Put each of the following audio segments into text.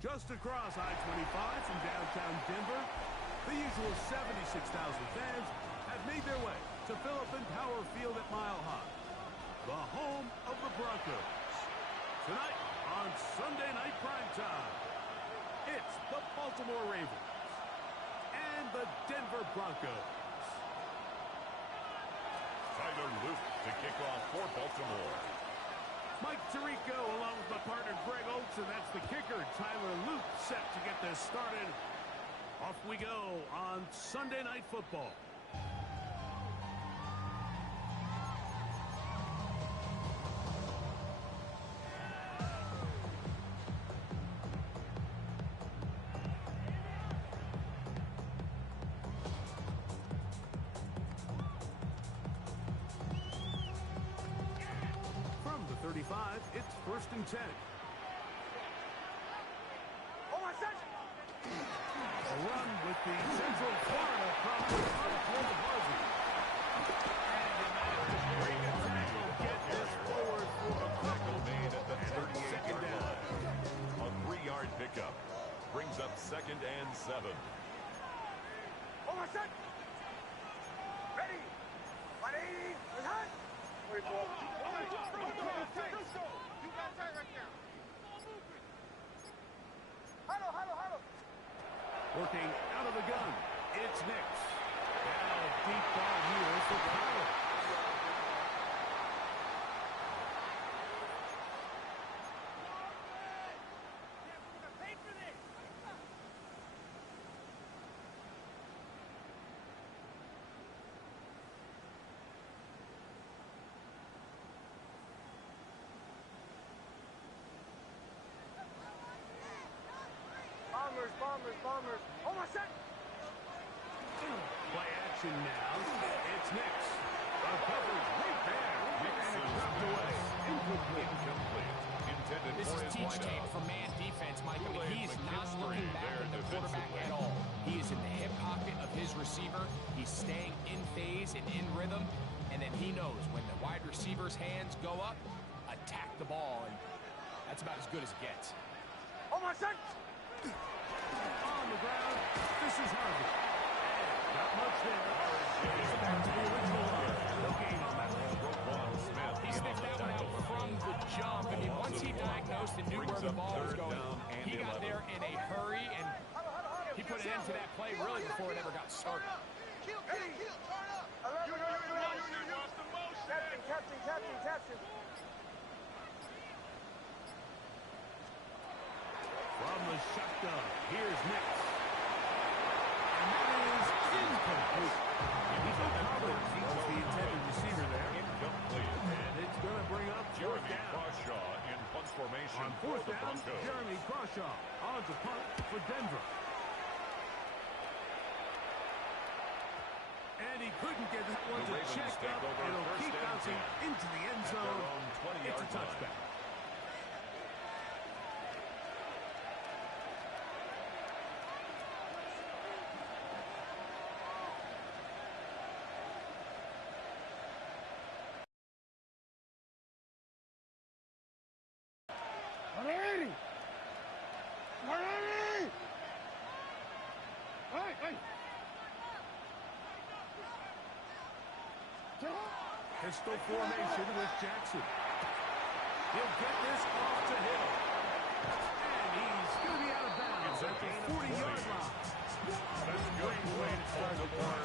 Just across I-25 from downtown Denver, the usual 76,000 fans have made their way to Philip Power Field at Mile High, the home of the Broncos. Tonight on Sunday Night Primetime, it's the Baltimore Ravens and the Denver Broncos. Tyler Luke to kick off for Baltimore. Mike Tirico along with my partner Greg Oates, and that's the kicker, Tyler Luke, set to get this started. Off we go on Sunday Night Football. From the 35, it's 1st and 10. A run with the Central Florida promise toward Harvey. And great tackle. Get this forward for a tackle made at the 38-yard line. A 3-yard pickup brings up 2nd and 7. Ready. 180. Attack. Wait, ball. You got tight right now. Huddle. Working out of the gun, it's Nix. Now a deep ball here for Kyler. Bombers. Oh, my set. Play action now. It's Nix. A coverage right there. And it dropped away. Incomplete. Intended This for is his teach wideout. tape from man defense, Mike. I mean, he's not looking back at the quarterback at all. He is in the hip pocket of his receiver. He's staying in phase and in rhythm. And then he knows when the wide receiver's hands go up, attack the ball. And that's about as good as it gets. Oh, my set. On the ground, this is Harvey. Not much there. He's back to the original line. No gain on that one. He sniffed that one out from the jump. I mean, once he diagnosed and knew where the ball was going, he got there in a hurry, and he put an end to that play really before it ever got started. Kill, turn up. Captain. From the shotgun, here's Nix. And that is incomplete. He's not covered. He was the intended receiver there. Incomplete. And it's going to bring up 4th Jeremy down. Crawshaw in punt formation On for 4th the down, Broncos. Jeremy Crawshaw on to punt for Denver. And he couldn't get that one to Ravens check take up. over It'll 1st keep and bouncing 10. into the end At their zone. own 20-yard It's a line. touchback. Pistol formation with Jackson. He'll get this off to Hill. And he's going to be out of bounds at the 40-yard line. That's a great way to start the quarter.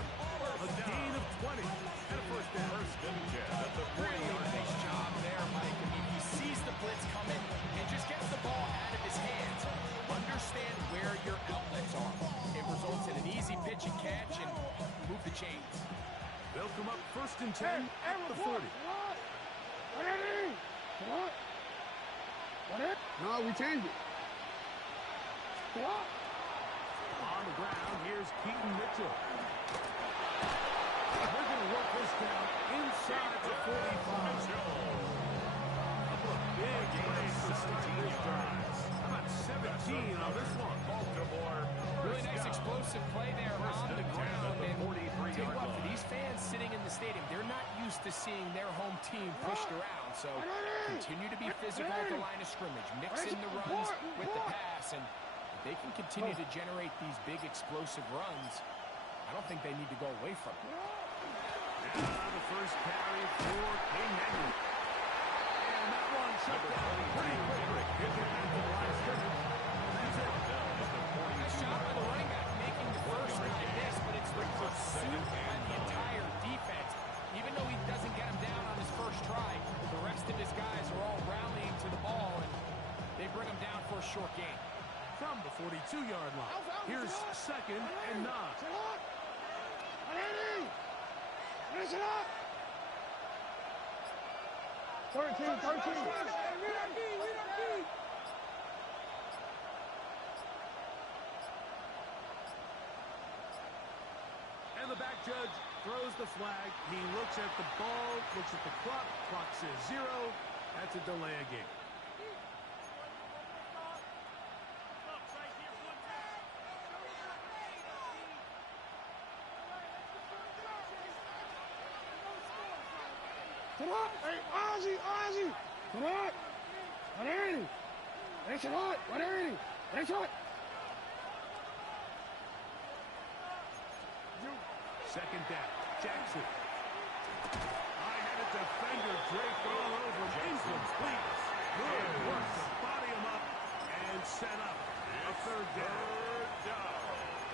A gain of 20 and a 1st down. At the 40-yard Nice job there, Mike. I mean, he sees the blitz coming and just gets the ball out of his hands. Understand where your outlets are. It results in an easy pitch and catch and move the chains. They'll come up 1st and 10 at the 40. No, we changed it. On the ground, here's Keaton Mitchell. They're going to work this down inside the 45. Couple of big plays to start this drive. How about 17 on this one? Baltimore. Really nice explosive play there on the ground. And tell you what, for these fans sitting in the stadium, they're not used to seeing their home team pushed around. So continue to be physical at the line of scrimmage. Mix in the runs with the pass. And they can continue to generate these big explosive runs, I don't think they need to go away from it. The first carry for King Henry. And that one shut down pretty quickly. He'll get back to the line of scrimmage. That's it. Nice job by the running back making the first guy miss, but it's the pursuit by the entire defense. Even though he doesn't get him down on his first try, the rest of his guys are all rallying to the ball, and they bring him down for a short gain. From the 42-yard line, here's 2nd and 9. Finish it up! 13. And the back judge throws the flag. He looks at the ball, looks at the clock. Clock says 0. That's a delay of game. Come on! Hey, Ozzy! Come on! What are you? That's it on! What are you? That's it! 2nd down. Jackson. High-headed defender draped all over him. Incomplete. Good work to body him up and set up a 3rd down.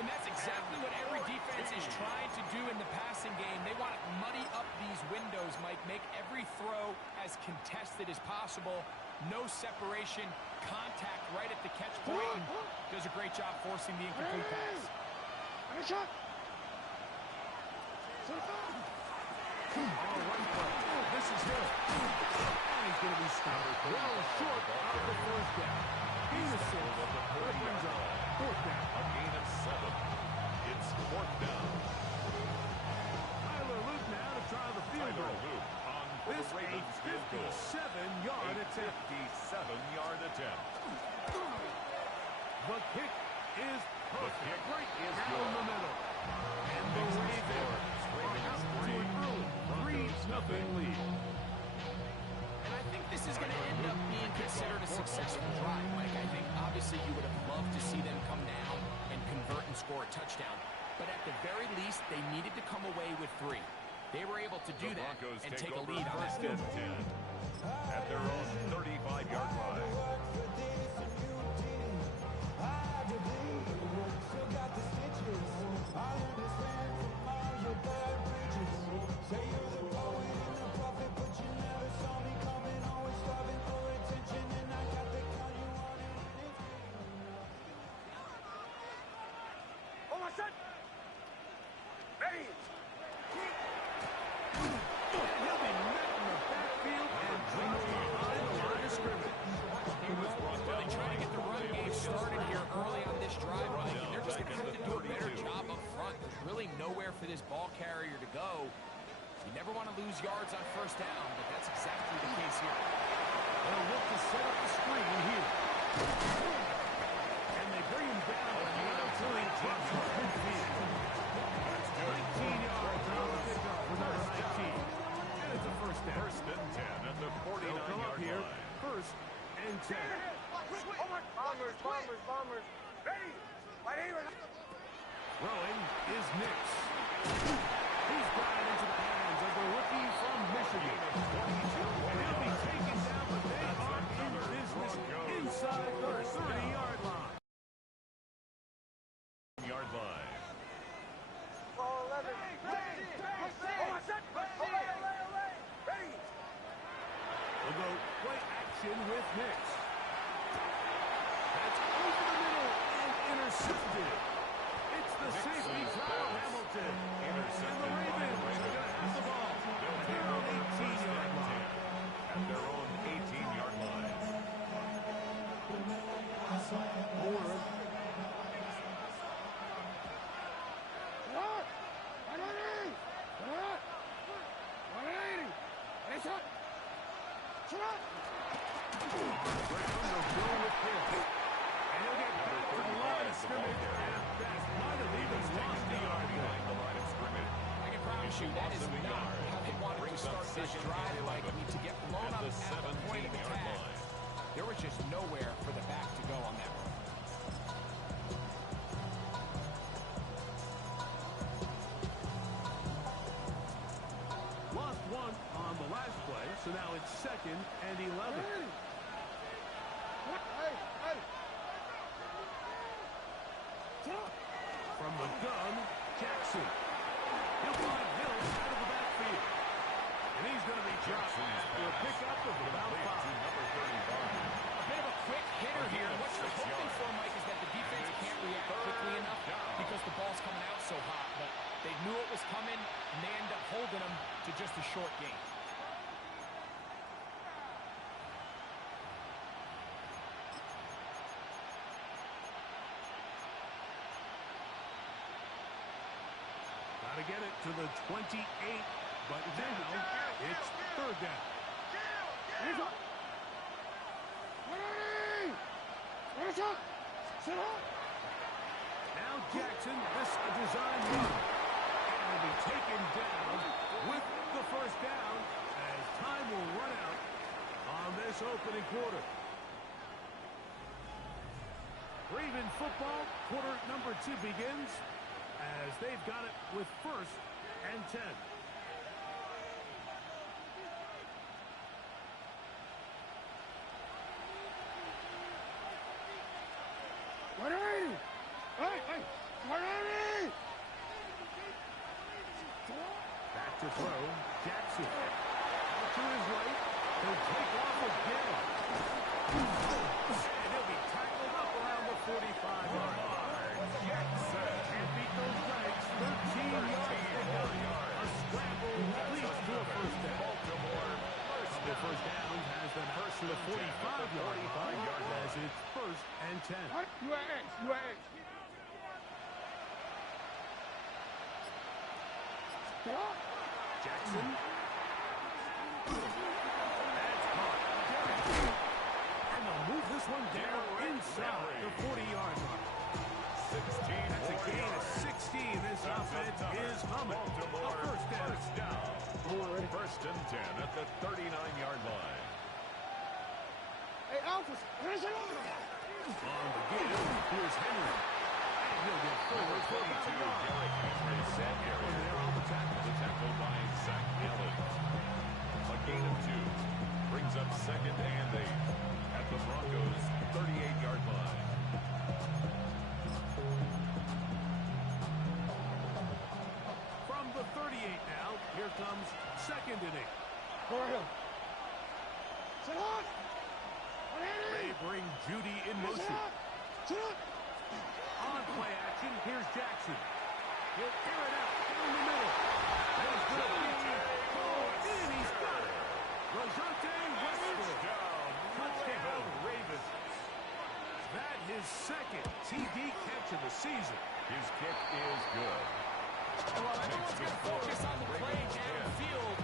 And that's exactly what every defense is trying to do in the passing game. They want to muddy up these windows, Mike, make every throw as contested as possible. No separation, contact right at the catch point, and does a great job forcing the incomplete pass. Finish up! One play. This is Hill. And he's going to be stopped well short of the 1st down. Gain of 6. That brings up 4th down. A gain of 7. It's 4th down. Tyler Luke now to try the field goal. This a 57-yard attempt. 57-yard attempt. The kick is perfect. Right down the middle. And the Ravens are out to an early 3-0 lead. And I think this is going to end up being considered a successful drive, Mike. I think obviously you would have loved to see them come down and convert and score a touchdown. But at the very least, they needed to come away with 3. They were able to do that and take a lead on that field. At their own 35-yard line. For this ball carrier to go. You never want to lose yards on 1st down, but that's exactly the case here. They'll look to set up the screen here. And they bring him down until he drops the midfield. That's 19 yards on the pickup for number 19. And it's a 1st down. 1st and 10 at the 49-yard here. line. 1st and 10. Bombers. Ready! Right here. Throwing is Nix. He's brought it into the hands of the rookie from Michigan. And he'll be taken down, but they are in business inside the 30-yard line. Yard line. Ball 11. Ready! We'll go play action with Nix. That's over the middle and intercepted. It's the safety, Tyler Hamilton. And the Ravens are going to have the ball at their own 18-yard line. At their own 18-yard line. That is not how they wanted to start this drive, Mike. I mean, to get blown up at the point of attack, there was just nowhere for the back to go on that one. From the gun, Jackson. He'll find Hill out of the backfield. And he's going to be dropped after a pickup of about 5. A bit of a quick hitter here. What you're hoping for, Mike, is that the defense can't react quickly enough because the ball's coming out so hot. But they knew it was coming, and they end up holding them to just a short gain. Got to get it to the 28, but now it's 3rd down. Now Jackson, this a design run. And will be taken down with the 1st down as time will run out on this opening quarter. Raven football, quarter number 2 begins as they've got it with 1st and 10. Back to throw, Jackson. Out to his right, he'll take off again. And he'll be tackled up around the 45-yard line. Jackson can't beat those legs. 13 yards. A scramble leads to a 1st down. The 1st down has them first to the 45-yard line as it's 1st and 10. UAX. Jackson. That's caught. And they'll move this one down inside the 40-yard line. 16. That's a gain of 16. This offense is humming. A 1st down. 1st and 10 at the 39-yard line. Hey, Alphas, finish it off. On the give, here's Henry. And he'll get forward for the 2 yard. Derrick Henry set area there on the tackle. The tackle by Zach Ellis. A gain of 2 brings up 2nd and 8 at the Broncos' 38-yard line. From the 38 now, here comes 2nd and 8. Go ahead. Sit up. They bring Judy in motion. Sit up. On play action, here's Jackson. He'll air it out down the middle. There's going to be and he's got it. Rajante Westbrook. Touchdown, Ravens. That his 2nd TD catch of the season. His kick is good. Well, everyone's going to focus on the play downfield.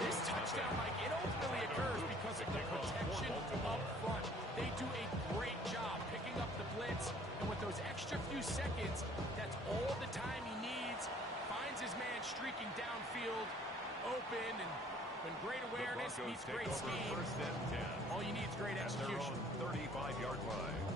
This touchdown, Mike, it ultimately occurs because of the protection up front. They do a great job picking up the blitz, and with those extra few seconds, that's all the time he needs. Finds his man streaking downfield, open, and when great awareness meets great scheme, 1st and 10. all you need is great execution. At their own 35-yard line.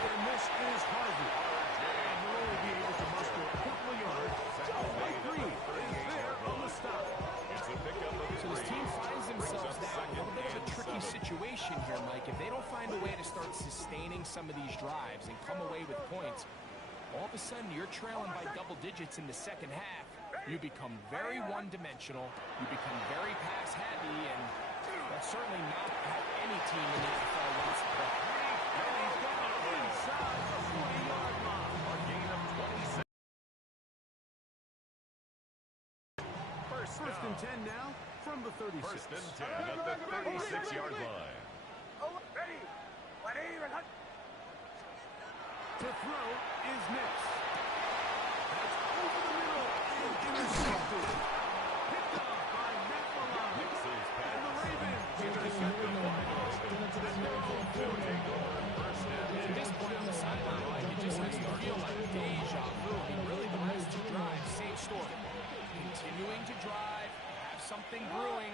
And this is Harvey. And will only be able to muster a couple of yards. Mike Green is there on the stop. It's a pickup of So this team finds themselves now in a little bit of a tricky situation here, Mike. If they don't find a way to start sustaining some of these drives and come away with points, all of a sudden you're trailing by double digits in the 2nd half. You become very one-dimensional. You become very pass-heavy, and that's certainly not how any team in the NFL wants to play. And he's got it inside the 40-yard line. A gain of 26. 1st and 10 now from the 36. 1st and 10 at the 36-yard line. To throw is Nix. That's over the middle and intercepted. Picked off by Matt Milano. Nix's pass. And the Ravens intercept the ball. At their own 40. At this point on the sideline, Mike, it just has to feel like deja vu. I mean, really, the last 2 drives, same story. Continuing to drive, have something brewing,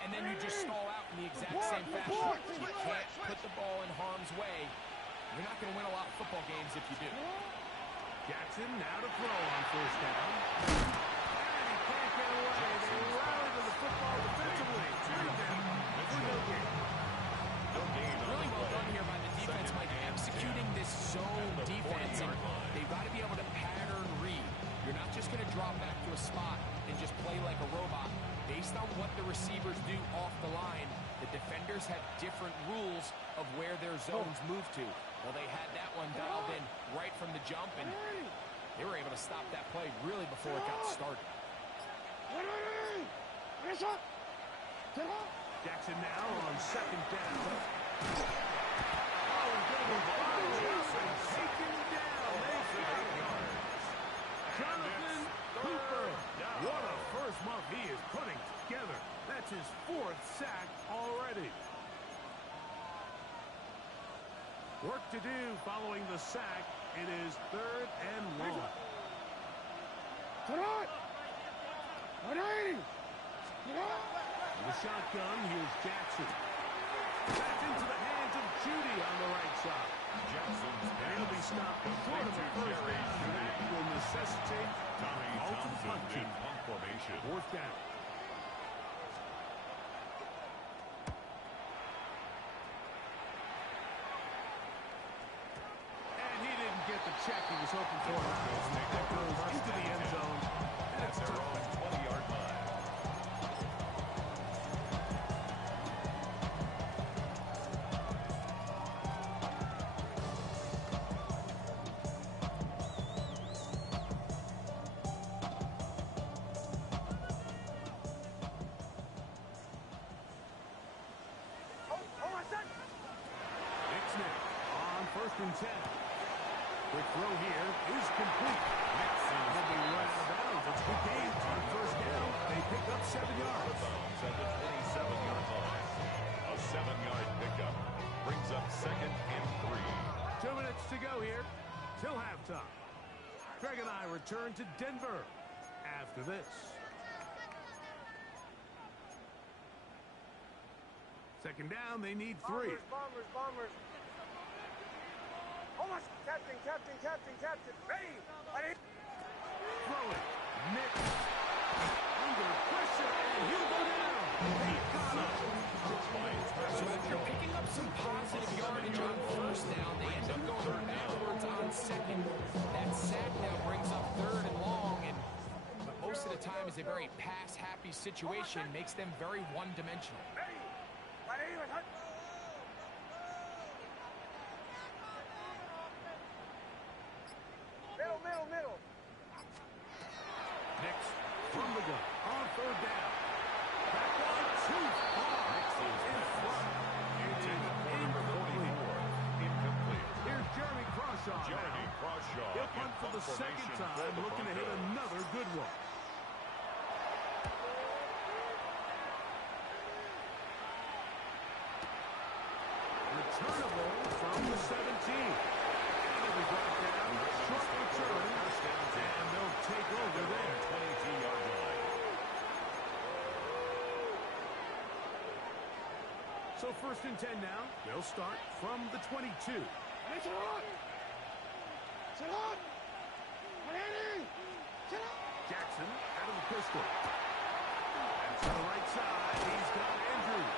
and then you just stall out in the exact same fashion. You can't put the ball in harm's way. You're not going to win a lot of football games if you do. Jackson now to throw on 1st down. based on what the receivers do off the line, the defenders have different rules of where their zones move to. Well, they had that one dialed in right from the jump, and they were able to stop that play really before it got started. Jackson now on second down. Taken down. Jonathan Cooper. What a first month he is putting together. That's his 4th sack already. Work to do following the sack. It is 3rd and long. The shotgun, here's Jackson. Back into the hands of Judy on the right side. Jackson's He'll be stopped short of a first down. That will necessitate Tommy ultimate Johnson punching. in punt formation. 4th down. And he didn't get the check he was hoping for. That goes into the end zone. And it's Their own 20-yard line. Nick on 1st and 10. Quick throw here is complete. Will be run out of bounds. It's a good game on 1st down. They pick up 7 yards. At the 27-yard line. A 7-yard pickup brings up 2nd and 3. 2 minutes to go here till halftime. Greg and I return to Denver after this. Second down, they need 3. Bombers. Oh my, Captain. Ready. Throw it. Nick. Under pressure, and he'll go down. They got him. So if you're picking up some positive yardage on 1st down, they end up going backwards on 2nd. That sack now brings up 3rd and long, and most of the time is a very pass-happy situation, makes them very one-dimensional. Middle. Next, from the gun, on 3rd down. Back on 2. In front. Incomplete. Here's Jeremy Crawshaw. Jeremy Crawshaw. He'll punt for the 2nd time, looking to hit another good one. Returnable from the 17. And it'll be brought down. Short return. And they'll take over there. 22-yard line. So 1st and 10 now. They'll start from the 22. Jackson out of the pistol. And to the right side, he's got Andrews.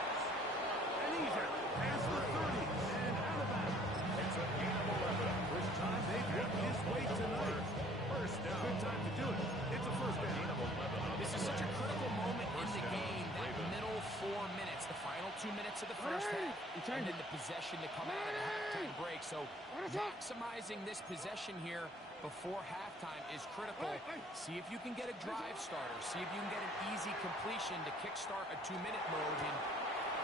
And he's out. Past the 30. And out of bounds. It's a gain of 11. First time they've hit his way tonight. First down. Good time to do it. It's a first Gain down. of 11. This is such a critical moment in the game, that middle 4 minutes, the final 2 minutes of the first half, and then the possession to come out of the halftime break. So maximizing this possession here before halftime is critical. See if you can get a drive starter. See if you can get an easy completion to kickstart a 2-minute mode. And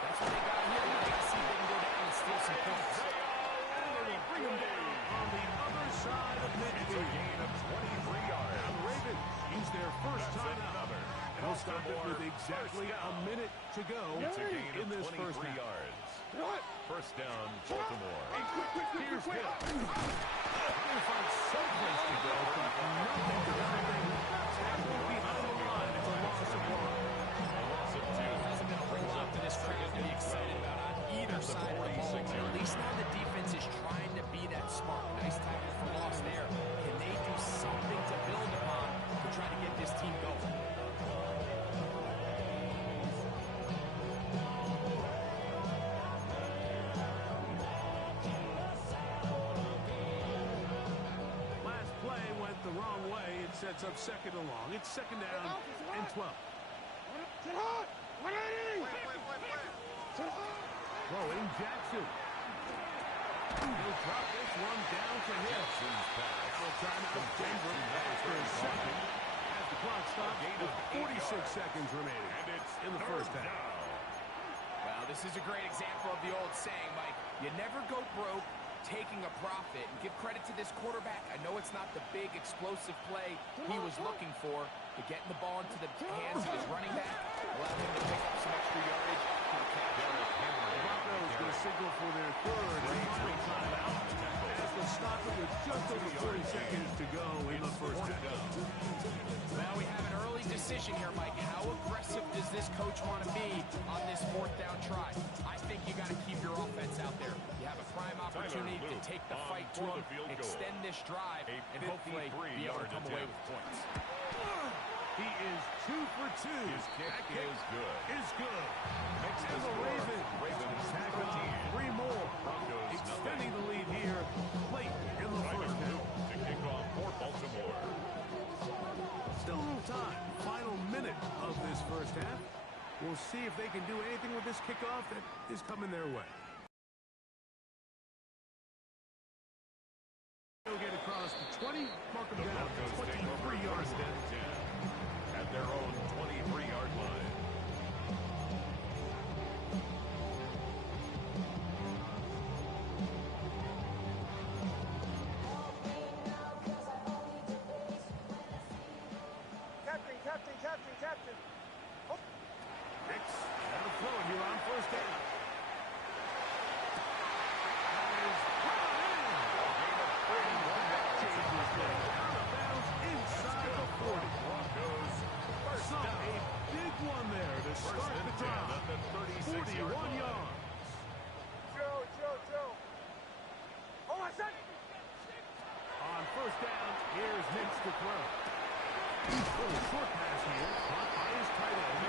that's what they got here. Now they got to see if they can go down and steal some points. And they will bring him down on the other side of It's a midfield. gain of 23 yards. Now the Ravens use their first time out. And they'll stop it with exactly a minute to go It's a gain in of this 23 first half. yards. First down, Baltimore. Here's Hill. They find some place to go, but nothing to anything. Tackle behind the line. It's a loss of 1. A loss of 2. Hasn't been a whole lot for this crowd to be excited about on either side of the ball. But at least now the defense is trying to be that smart. Nice tackle for loss there. Can they do something to build upon to try to get this team going? Last play went the wrong way. It sets up 2nd and long. It's 2nd down and 12. Sit hot! 180! Sit hot! Throwing Jackson. He'll drop this one down to him. Jackson's pass. Well, timeout Denver after a second. As the clock stops with 46 seconds remaining in the first half. Well, this is a great example of the old saying, Mike. You never go broke taking a profit. And give credit to this quarterback. I know it's not the big explosive play he was looking for, but getting the ball into the hands of his running back allowed him to pick up some extra yardage after the catch. The Broncos going to signal for their third and final timeout as the stopper with just over 30 seconds to go in the first half. Well, we have an early decision here, Mike. How aggressive does this coach want to be on this fourth down try? I think you got to keep your offense out there. You have a prime opportunity to take the fight to him, extend this drive, and hopefully be able to come away with points. He is 2 for 2. His kick is good. Is good. Makes And the Ravens tack on 3 more, extending the lead here late in the first half. To kick off for Baltimore. Still a little time. Final minute of this first half. We'll see if they can do anything with this kickoff that is coming their way. They'll get across the 20, mark them down 23 yards then. At their own 23-yard line. Captain. Hicks had to throw it here on first down. That is brought in. That changes things. Out of bounds inside the 40. Broncos first So down. a big one there to First start and the 10 drive. at the 36-yard 41 line. yards. Joe. Oh, my son! On first down, here's Hicks to throw. Little short pass here, caught by his tight end.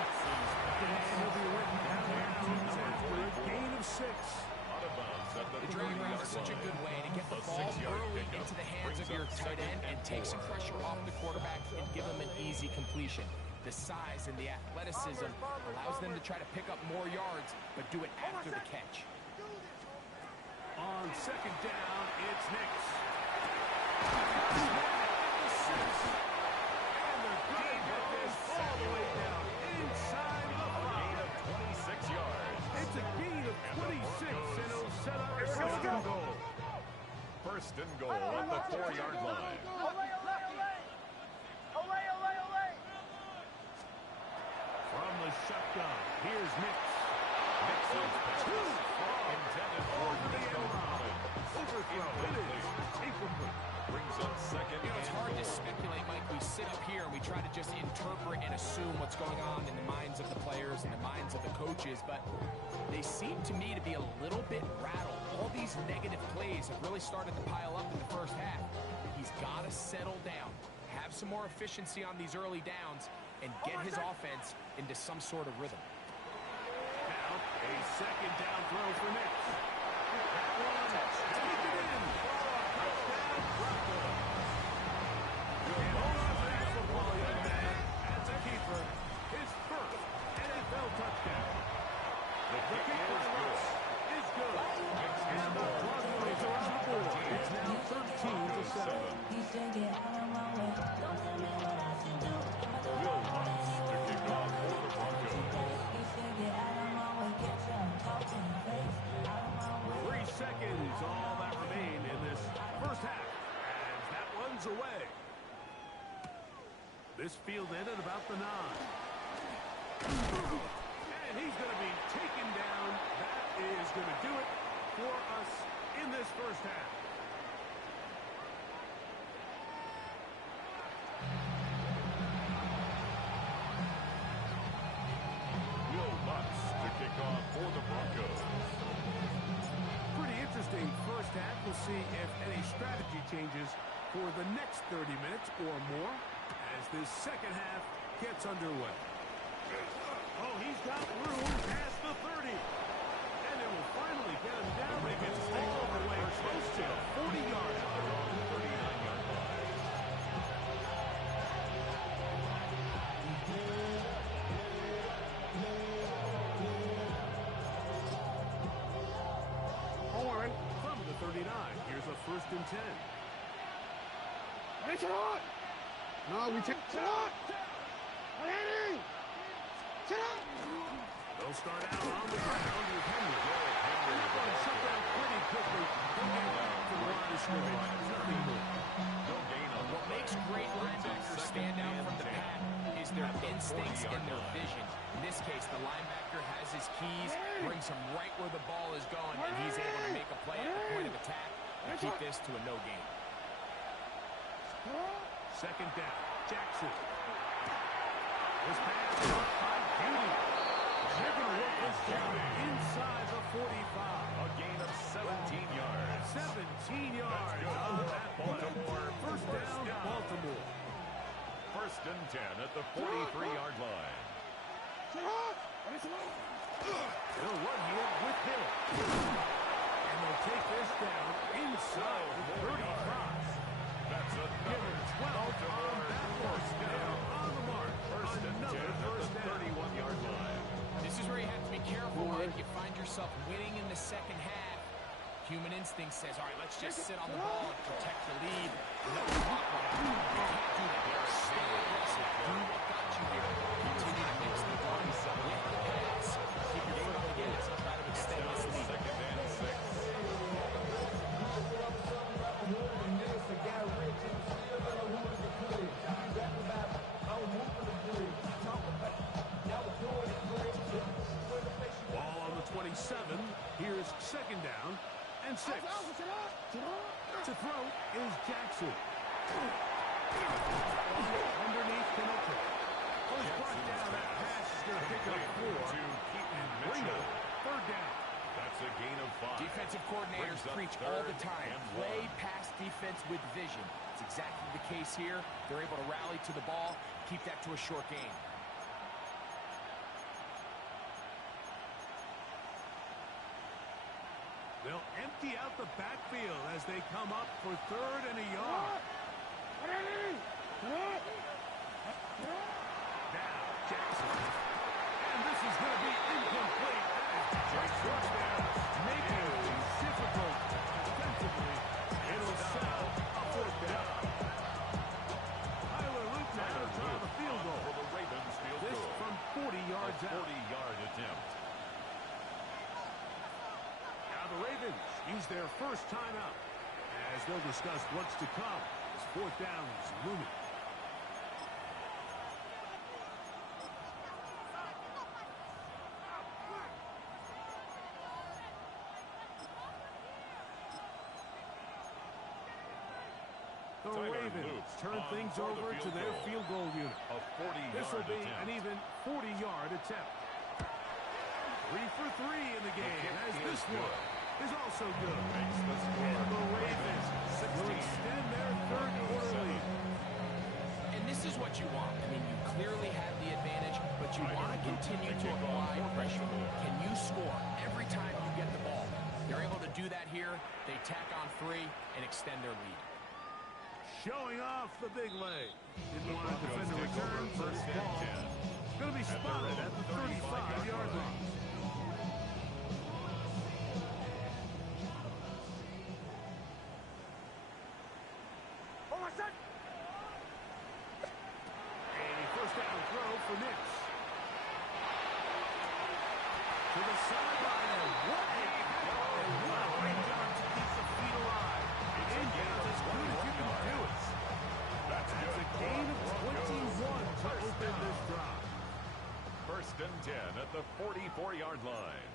And he'll be written down after a gain of 6. Out of bounds at the The drag route is such a 30-yard good way to get the A ball 6-yard early pickup into the hands of brings your up tight end and take some 2nd and 4. pressure off the quarterback and give him an easy completion. The size and the athleticism allows them to try to pick up more yards, but do it after the catch. On second down, it's Hicks. And they're going to get this all the way down inside the 5. Gain of 26 yards. It's a gain of 26, and it'll set up a first and goal. First and goal at the 4-yard line. From the shotgun, here's Hicks. Nixon's pass. Too far. Intended for Over the Nico end line. Collins. Overthrow. It is incomplete. Brings up second You know, it's and hard to goal. speculate, Mike. We sit up here and we try to just interpret and assume what's going on in the minds of the players and the minds of the coaches, but they seem to me to be a little bit rattled. All these negative plays have really started to pile up in the first half. He's got to settle down, have some more efficiency on these early downs, and get his offense into some sort of rhythm. Now, a second down throw for Hicks. That one, take it in. Touchdown, Broncos. And hold on to that football, young man. That's a keeper. His first NFL touchdown. The kick Kick is by good. Russ is good. And the Broncos are on the board. It's now 13-7. Will Lutz to kick off for the Broncos. 3 seconds, all that remain in this first half. As that one's away. This field ended about the 9. And he's going to be taken down. That is going to do it for us in this first half. Will Lutz to kick off for the Broncos. Pretty interesting first half. We'll see if any strategy changes for the next 30 minutes or more as this second half gets underway. Oh, he's got room past the 30. And they will finally get him down. They get all the way close to the 40-yard line. 39-yard line. and 10. Hey, sit up! No, we take sit up! Hey, sit up! They'll start out on the ground with Henry. He's going to shut down pretty quickly. He'll get back to the line of scrimmage. Nothing more. No gain on What makes great linebackers stand out from the pack is their instincts and their vision. In this case, the linebacker has his keys, brings him right where the ball is going, and he's able to make a play at the point of attack and keep this to a no gain. Second down. Jackson. This pass is up by Beauty. They're going to work this down inside the 45. A gain of 17 yards. 17 yards on that Baltimore. First down, Baltimore. First and 10 at the 43-yard line. They'll run here with Hill. And they'll take this down inside the 35. That's a Give him 12 on that first down. On the mark. First and 10 Another at first the down. 31-yard line. This is where you have to be careful when you find yourself winning in the second half. Human instinct says, all right, let's just sit on the ball and protect the lead. No clock run out. You can't do that. Stay aggressive. Do what got you here. Continue to mix the run. Lift the pass. Keep your foot on the gas and try to extend this lead. Second and 6. Ball on the 27. Here's second down and 6. To throw is Jackson. Underneath Connector. Well, he's brought down. That pass is going to pick up 4. To Keaton Bring Mitchell. up third down. That's a gain of 5. Defensive coordinators Brings up preach all the third time. and Play one. pass defense with vision. It's exactly the case here. They're able to rally to the ball, keep that to a short game. They'll empty out the backfield as they come up for third and a yard. Now, Jackson. And this is going to be incomplete. Right there, making it difficult defensively. It'll settle a fourth down. Tyler Luke now trying the field goal. For the Ravens field This goal. from 40 yards A out. 40-yard attempt. Now the Ravens use their first timeout as they'll discuss what's to come as fourth down is looming. The Tyler Ravens Luke turn on things for the over to field their goal. field goal unit. A 40-yard This will be attempt. an even 40-yard attempt. 3 for 3 in the game kick as is this good. one is also good. Makes the score. And the Ravens will extend their third quarter lead. And this is what you want. I mean, you clearly have the advantage, but you want to continue to apply pressure. Can you score every time you get the ball? They're able to do that here. They tack on 3 and extend their lead. Showing off the big leg. Didn't want to defend the Take return. over First first and ball. 10. Going to be At their spotted own at the 35-yard 35-yard line. A first down throw for Nix. To the sideline and what a great job to keep the feet alive. Inbounds as good as you can do it. That's a gain of 21 to open this drive. First and 10 at the 44-yard line.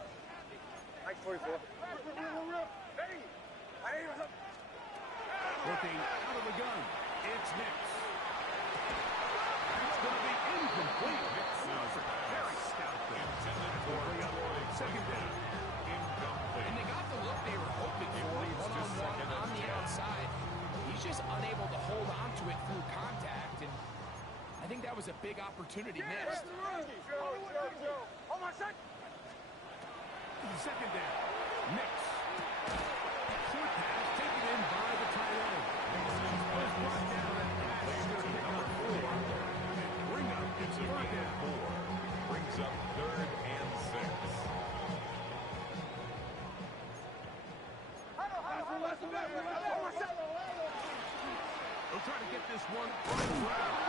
Looking out of the gun. It's Nix. That's going to be incomplete. Very stout there. Intended for Second down. incomplete. And they got the look they were hoping for, leads to one-on-one second and on the 10. outside. He's just unable to hold on to it through contact, and I think that was a big opportunity missed. Second down. Nix. Short pass taken in by the tight end. Was brought down and pass is going to pick up 4. And bring up It's a third gain of down. 4. Brings up third and 6. He'll try to get this one on the ground.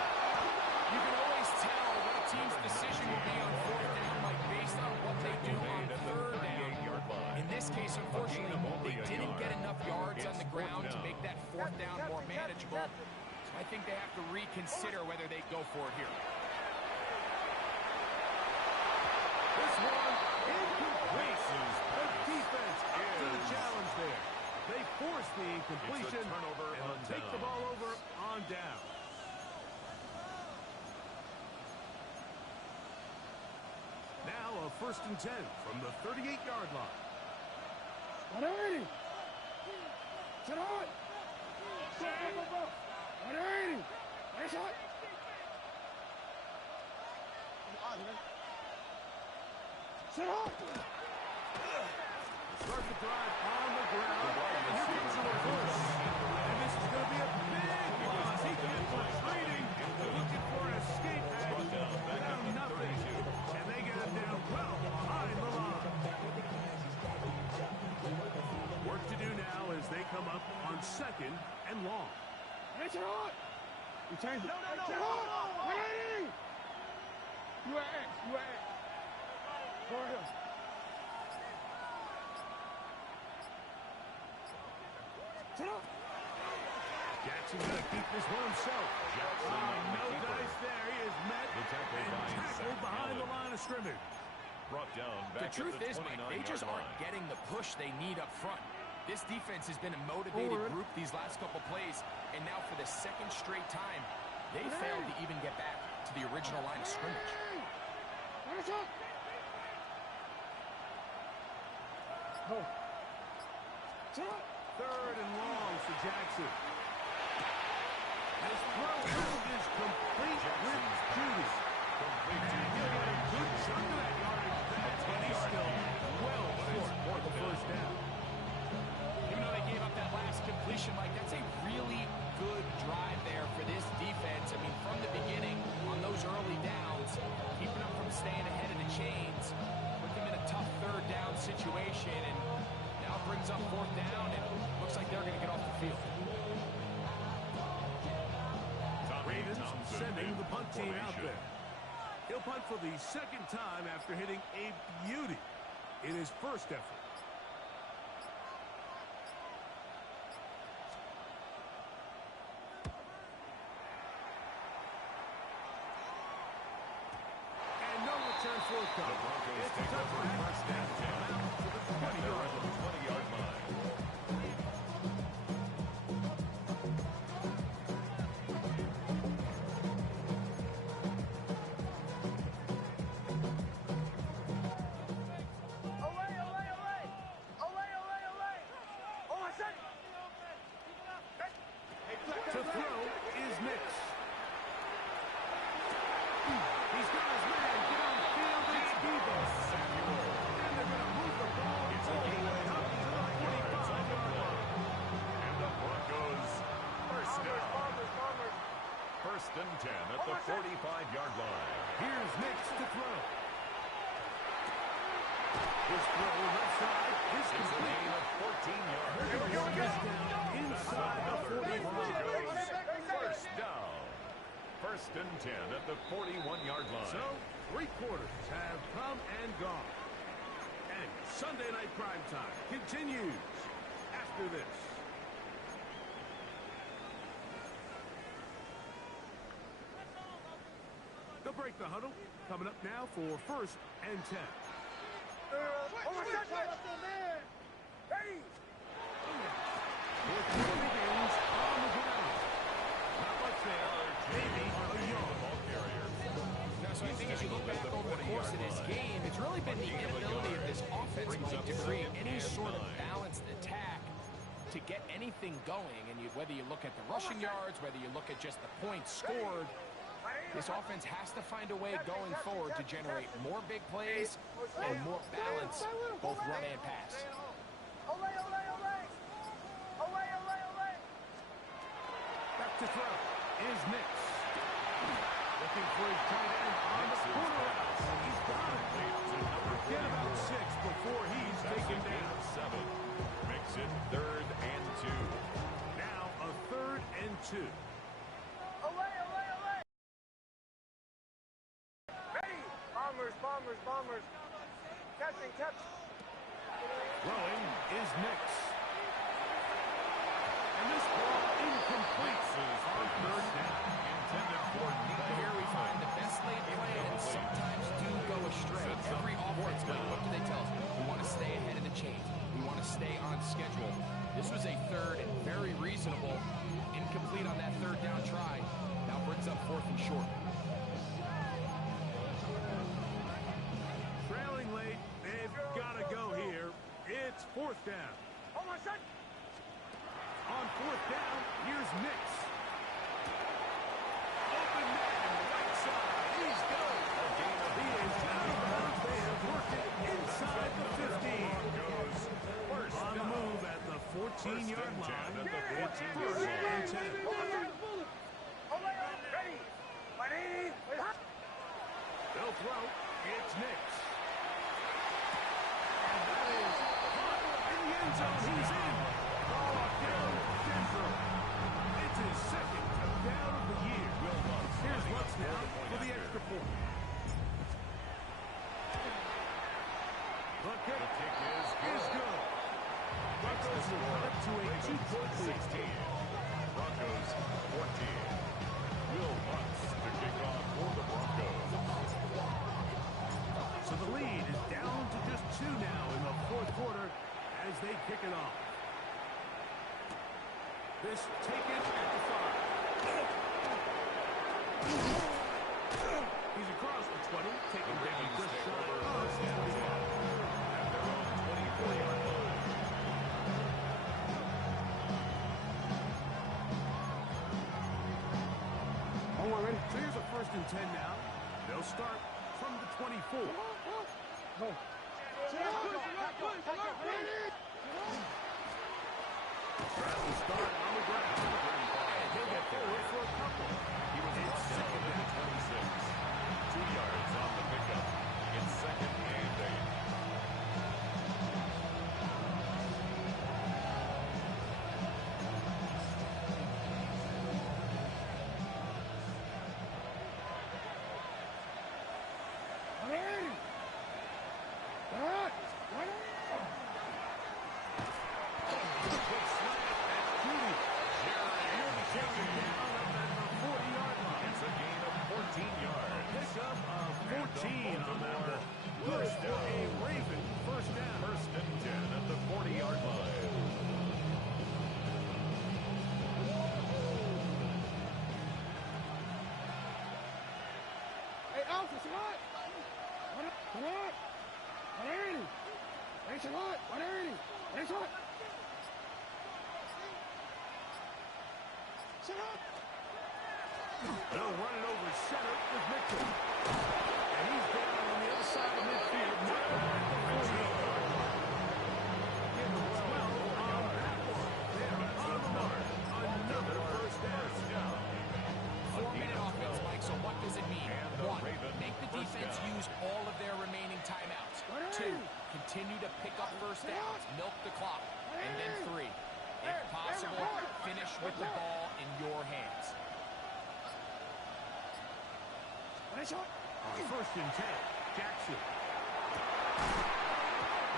You can always tell what a team's decision will be on fourth down, like based on what they do on third down. In this case, unfortunately, they didn't get enough yards on the ground to make that fourth down more manageable. So I think they have to reconsider whether they go for it here. This one incomplete. The defense up to the challenge there. They force the incompletion and they'll take the ball over on down. Now a 1st and 10 from the 38-yard line. Ready. Sit on. Go. Ready. Nice shot. Sit on. Start the drive on the ground. And here comes the reverse. And this is going to be a big loss. He gets retreating, looking for an escape hatch. Down nothing. And they get him down well behind the line. Work to do now as they come up on 2nd and long. Nice shot. You change it. No. Ready. You are X. Go ahead. Jackson going to keep this one himself. No dice there. He is met and tackled behind the line of scrimmage. Brought down The back truth at the is, Mike, they 29-yard just aren't line. getting the push they need up front. This defense has been a motivated group these last couple plays, and now for the 2nd straight time, they failed to even get back to the original line of scrimmage. Go. 3rd and long for Jackson. This throw is complete with Judy. And he'll get a good chunk of that yardage back, but he's still well short for the 1st down. Even though they gave up that last completion, Mike, that's a really good drive there for this defense. I mean, from the beginning, on those early downs, keeping them from staying ahead of the chains, put them in a tough 3rd down situation, and now brings up 4th down, and looks like they're going to get off the field. Ravens sending the punt team out there. He'll punt for the 2nd time after hitting a beauty in his 1st effort. And no return forthcoming. The Broncos It's a take over touchback. 1st and 10. Out to the 20-yard line. 20-yard line. To throw is Nix. He's got his man. Get on the field. It's Debo. And they're going to move the ball all the way up to the 45-yard line. And the Broncos first down. 1st and 10 at the 45-yard line. Here's Nix to throw. His throw left side is It's a complete. gain of 14 yards. This down inside the 45. Broncos first down. 1st and 10 at the 41-yard line. So, 3 quarters have come and gone. And Sunday Night Primetime continues after this. They'll break the huddle. Coming up now for 1st and 10. With 2 begins on the ground. Not much there. Maybe a yard. Now, so I think as you look back over the course of this game, it's really been the inability of this offense, Mike, to create any sort of balanced attack to get anything going. And whether you look at the rushing yards, whether you look at just the points scored, this offense has to find a way going forward to generate more big plays and more balance, both run and pass. Back to throw is Nix. Looking for his tight end on the corner route. He's got it. Get about 6 before he's taken down. 7. Makes it 3rd and 2. Now a 3rd and 2. Bombers. Catching. Throwing is Nix. And this ball incomplete. On third down, intended for But here we find the best laid plans sometimes do go astray. Every offense, what do they tell us? We want to stay ahead of the chain. We want to stay on schedule. This was a third and very reasonable. Incomplete on that third down try. Now brings up fourth and short. Trailing late. They've got to go here. It's fourth down. Hold on, son. On fourth down, here's Nix. Open man, right side. He's going. He is out of bounds. They have worked it inside the 15. On the move at the 14-yard line. It's first and 10. They'll throw. It's Nix. And that is caught in the end zone. He's in. Ball down Denver. It's his second touchdown of the year. Here's Lutz now for the extra point. The kick is good. Broncos will cut it to a 2-point lead. Broncos 14. Will Lutz to kick off for the Broncos. So the lead is down to just 2 now in the fourth quarter as they kick it off. This taken at the 5. He's across the 20, taking down just shy of the 25. At their own 24-yard line. So here's a first and 10 now. They'll start from the 24. Travel start on the ground. And he'll get forward for a couple. He was brought down at the 26. 2 yards on the pickup. It's second and 8. It's a gain of 14 yards. Pickup of 14 on that ball. Good for a Raven first down. First and 10 at the 40-yard line. Hey, Alpha, Salat! Salat! 180! Hey, Salat! 180! Hey, Salat! Salat! They'll run it over center with Mitchell. And he's down on the other side of midfield. Not at the 40-yard line. Give him 12 on that one. They are on the mark. Another first down. 4-minute offense, Mike, so what does it mean? 1, make the defense use all of their remaining timeouts. 2, continue to pick up first downs, milk the clock. And then 3, if possible, finish with the ball in your hands. First and 10. Jackson.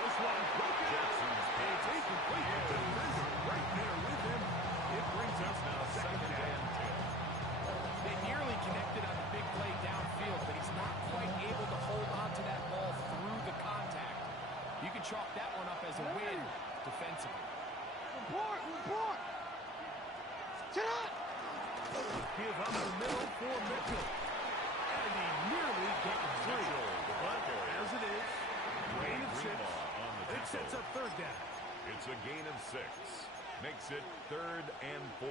This one broken. Jackson's It's incomplete. The defender right there with him. It brings us now second and 10. They nearly connected on the big play downfield, but he's not quite able to hold on to that ball through the contact. You can chalk that one up as a win defensively. Report! Salat! Give up the middle for Mitchell. And he nearly got free. But as it is, gain of 6. It sets up third down. It's a gain of 6. Makes it third and 4.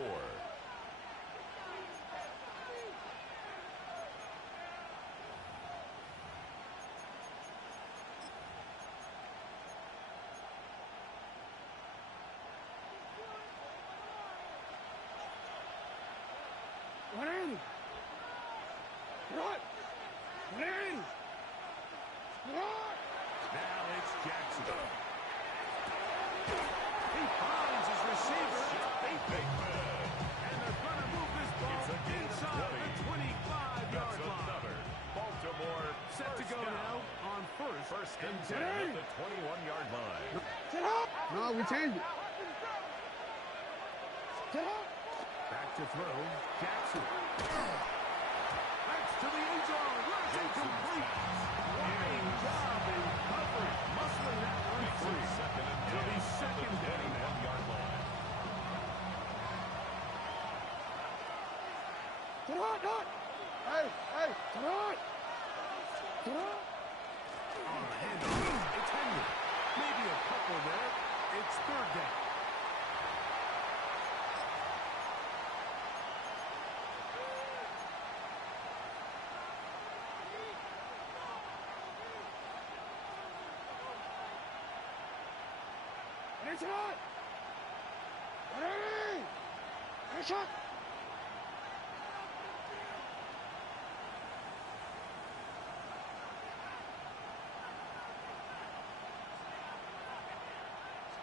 Now it's Jackson. He finds his receiver. And they're going to move this ball inside the 25-yard line. Baltimore Set to go now First and 10 at the 21-yard line. Sit up. No, we changed it. Sit up. Back to throw. Jackson. That's to the end zone. Rush incomplete. Fine job in coverage. Muscling that one free. Second and 10 to the second down. 21-yard line. Sit up, not. Hey, sit up. Sit up. On the handoff. It's Henry. Maybe a couple there. It's third down. It's not. Ready. Hey, shot.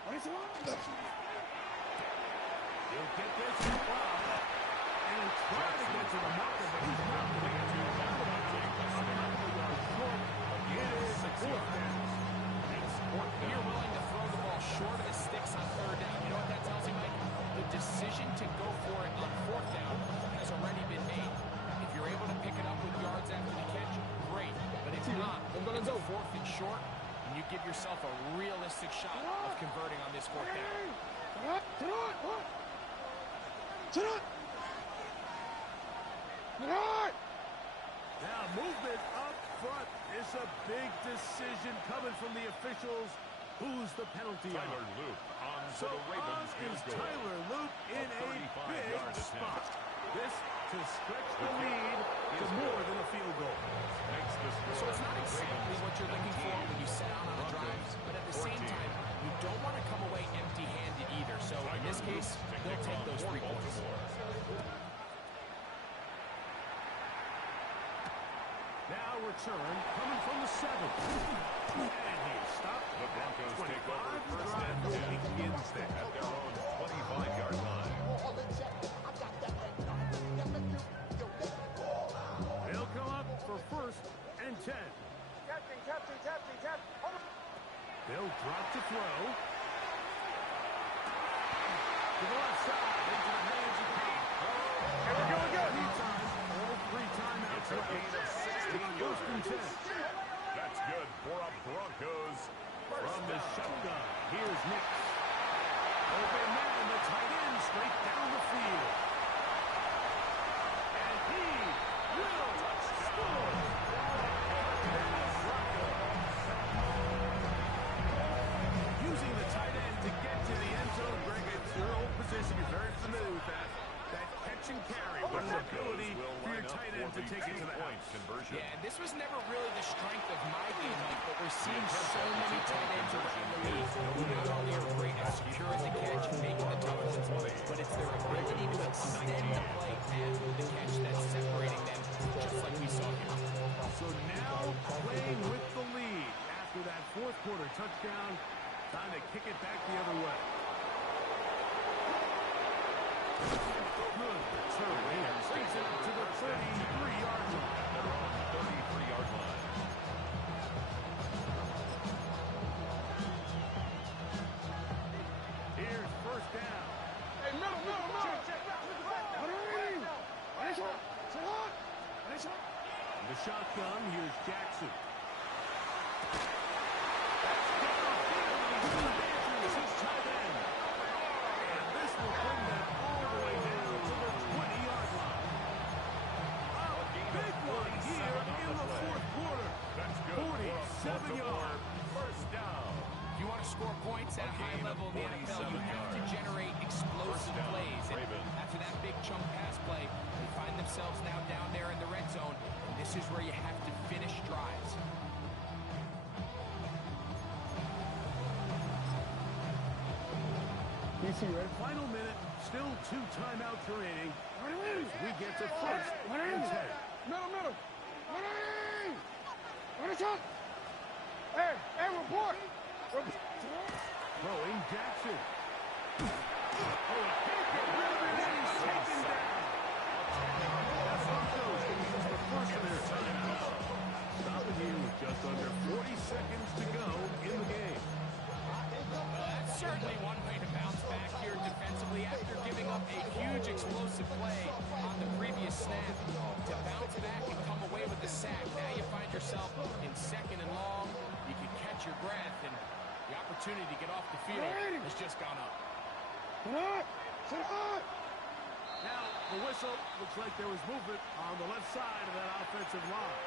What is it on? He'll get this one. And he'll try to get to the marker, but he's not going to. It is a fourth down. You're willing to throw the ball short of the sticks on third down. You know what that tells you, Mike? The decision to go for it on fourth down has already been made. If you're able to pick it up with yards after the catch, great. But if not, it's a fourth and short, and you give yourself a realistic shot of converting on this fourth down. Sit up. Sit up. Now movement up front is a big decision coming from the officials. Who's the penalty on? Tyler Loop on So for the Ravens. on is Tyler Loop in a big spot. This to stretch the lead to more than a field goal. So it's not exactly what you're looking for when you set out on a drive, but at the same time, you don't want to come away empty-handed either. So in this case, they'll take those 3 points. Now return coming from the 7. And he stopped. The Broncos take over 25. first and 10 begins there. at their own 25-yard line. They'll come up for first and 10. Captain. They'll drop to throw. To the left side, into the hands of King. We're going good. All 3 timeouts. It's a gain of 16 First and 10. That's good for a Broncos. From the shotgun, here's Nix. Open man, the tight end, straight down the field. And he will score. Using the tight end to get to the end zone, Greg, it's your old position. You're very familiar with that. That catch and carry with the ability for your tight end to take it to the house. Conversion. Yeah, this was never really the strength of my game, Mike, but we're seeing so many tight ends around the league who not only are great at securing the catch and making the tough ones, but it's their ability to extend the play after the catch that's separating them, just like we saw here. So now playing with the lead after that fourth quarter touchdown. Time to kick it back the other way. Good return. Brings it up to the 33-yard line. Their own 33-yard line. Here's first down. Hey, middle. The shotgun, here's Jackson. This is tight end. And this will bring them all the way down to the 20-yard line. A big one here in the fourth quarter. That's good. 47 yards. First down. If you want to score points at a high level in the NFL, you have to generate explosive plays. And after that big chunk pass play, they find themselves now down there in the red zone. And this is where you have to finish drives. Final minute, still 2 timeouts remaining. We get to first and 10. Middle. What is up? Hey, report. Throwing Jackson. Oh, he can't get rid of it, and he's taken down. The Broncos can use the first of their timeouts. Stopping here with just under 40 seconds certainly one way to bounce back here defensively after giving up a huge explosive play on the previous snap. To bounce back and come away with the sack. Now you find yourself in second and long. You can catch your breath, and the opportunity to get off the field has just gone up. Now, the whistle looks like there was movement on the left side of that offensive line.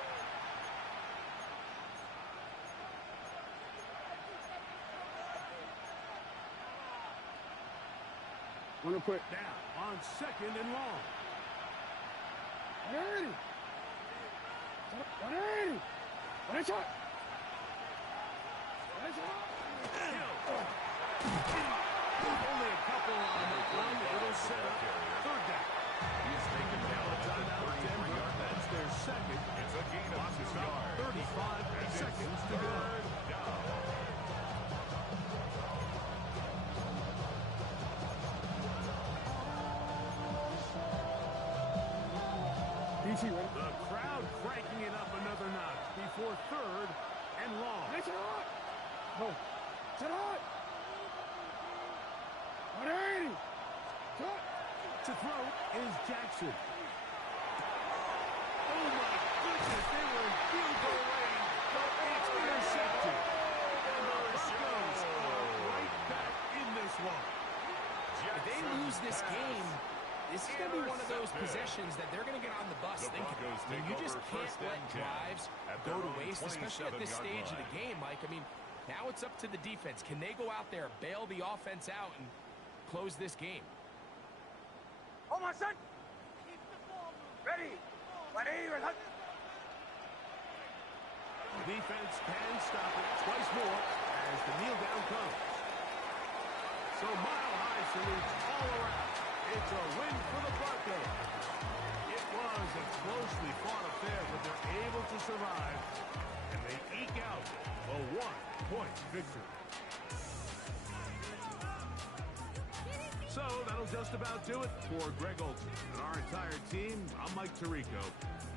Real quick. Now, on second and long. 180. 180. 180. Only a couple on that one. It'll set up third down. He's taken down a Timeout, Denver. That's their second. It's a gain of 2 yards. 35 seconds to go. DC, ready? The crowd cranking it up another notch before third and long. That's it hot. Go. Set hot. 180. Cut. To throw is Jackson. Oh, my goodness. They were in field goal range, but it's intercepted. And the Broncos are right back in this one. If they lose this game, this is going to be one of those possessions that they're going to get on the bus thinking, I mean, you just can't let drives go to waste, especially at this stage of the game, Mike. I mean, now it's up to the defense. Can they go out there, bail the offense out, and close this game? Oh, my son. Ready. 180. Defense can stop it twice more as the kneel down comes. So Mile High salutes all around. It's a win for the Broncos. It was a closely fought affair, but they're able to survive, and they eke out a 1-point victory. So that'll just about do it for Greg Olsen and our entire team. I'm Mike Tirico.